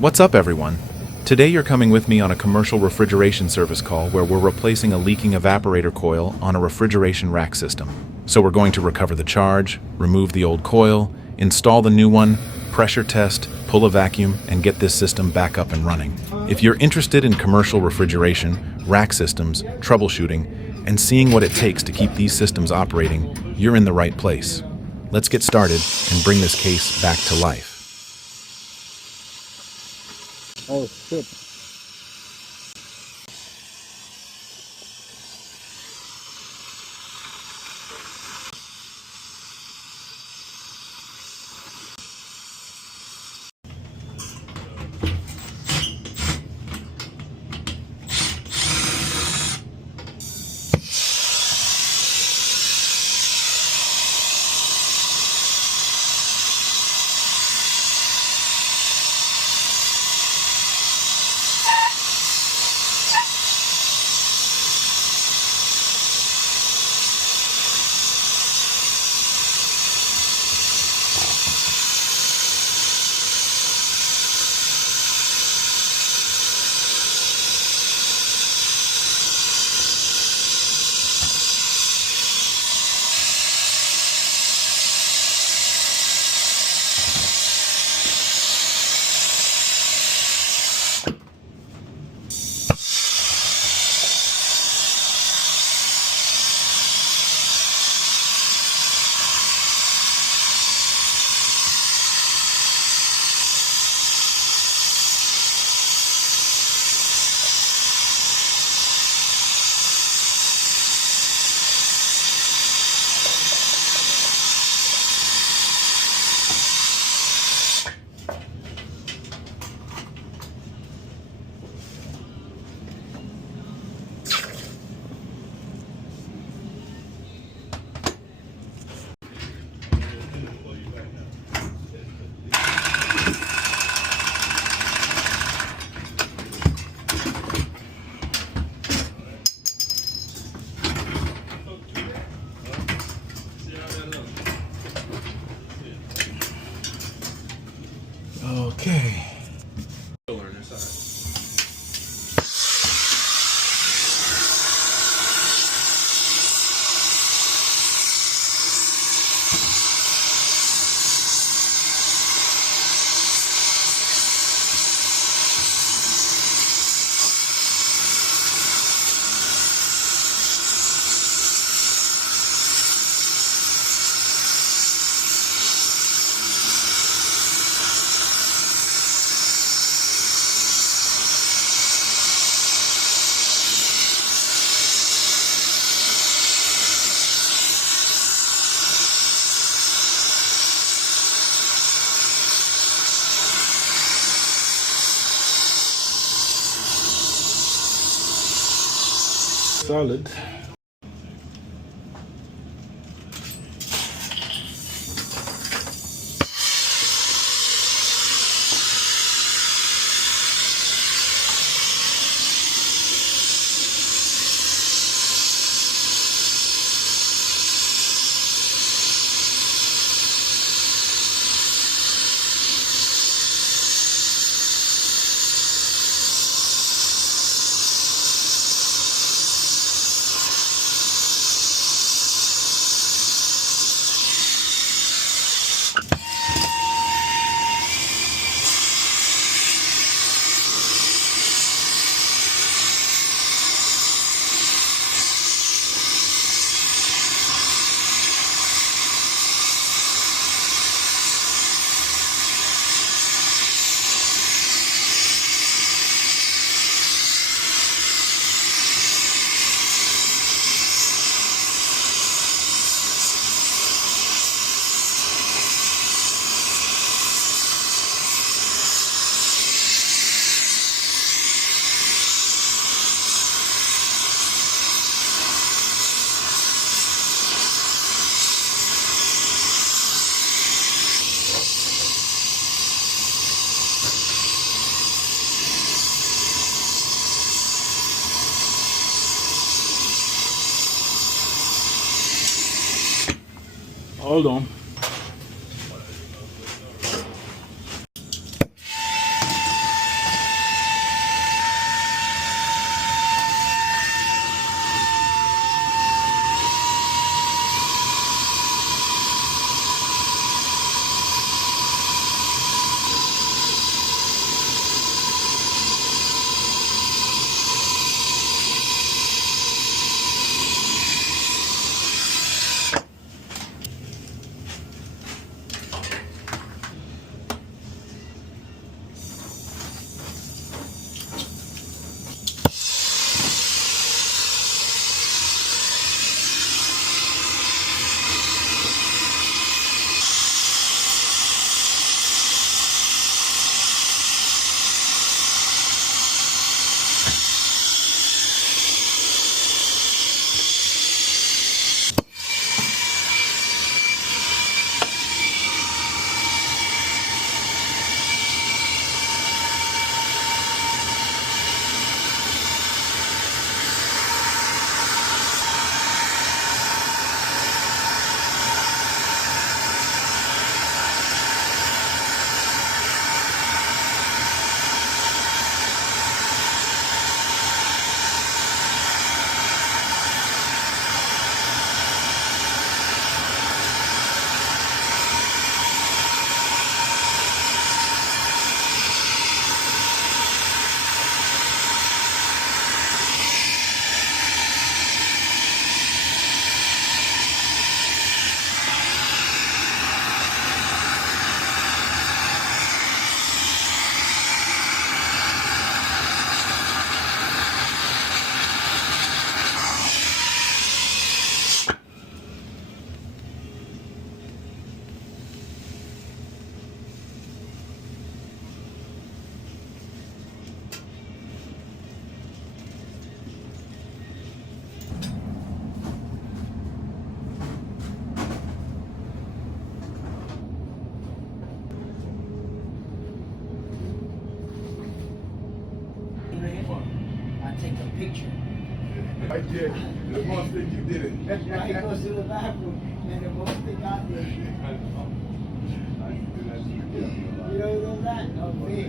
What's up, everyone? Today you're coming with me on a commercial refrigeration service call where we're replacing a leaking evaporator coil on a refrigeration rack system. So we're going to recover the charge, remove the old coil, install the new one, pressure test, pull a vacuum, and get this system back up and running. If you're interested in commercial refrigeration, rack systems, troubleshooting, and seeing what it takes to keep these systems operating, you're in the right place. Let's get started and bring this case back to life. Oh shit. Okay. Solid. Hold on. gotta take a picture. I did. The most thing you did it. Right, he goes to the bathroom, and the most thing I did. You know that? No, me.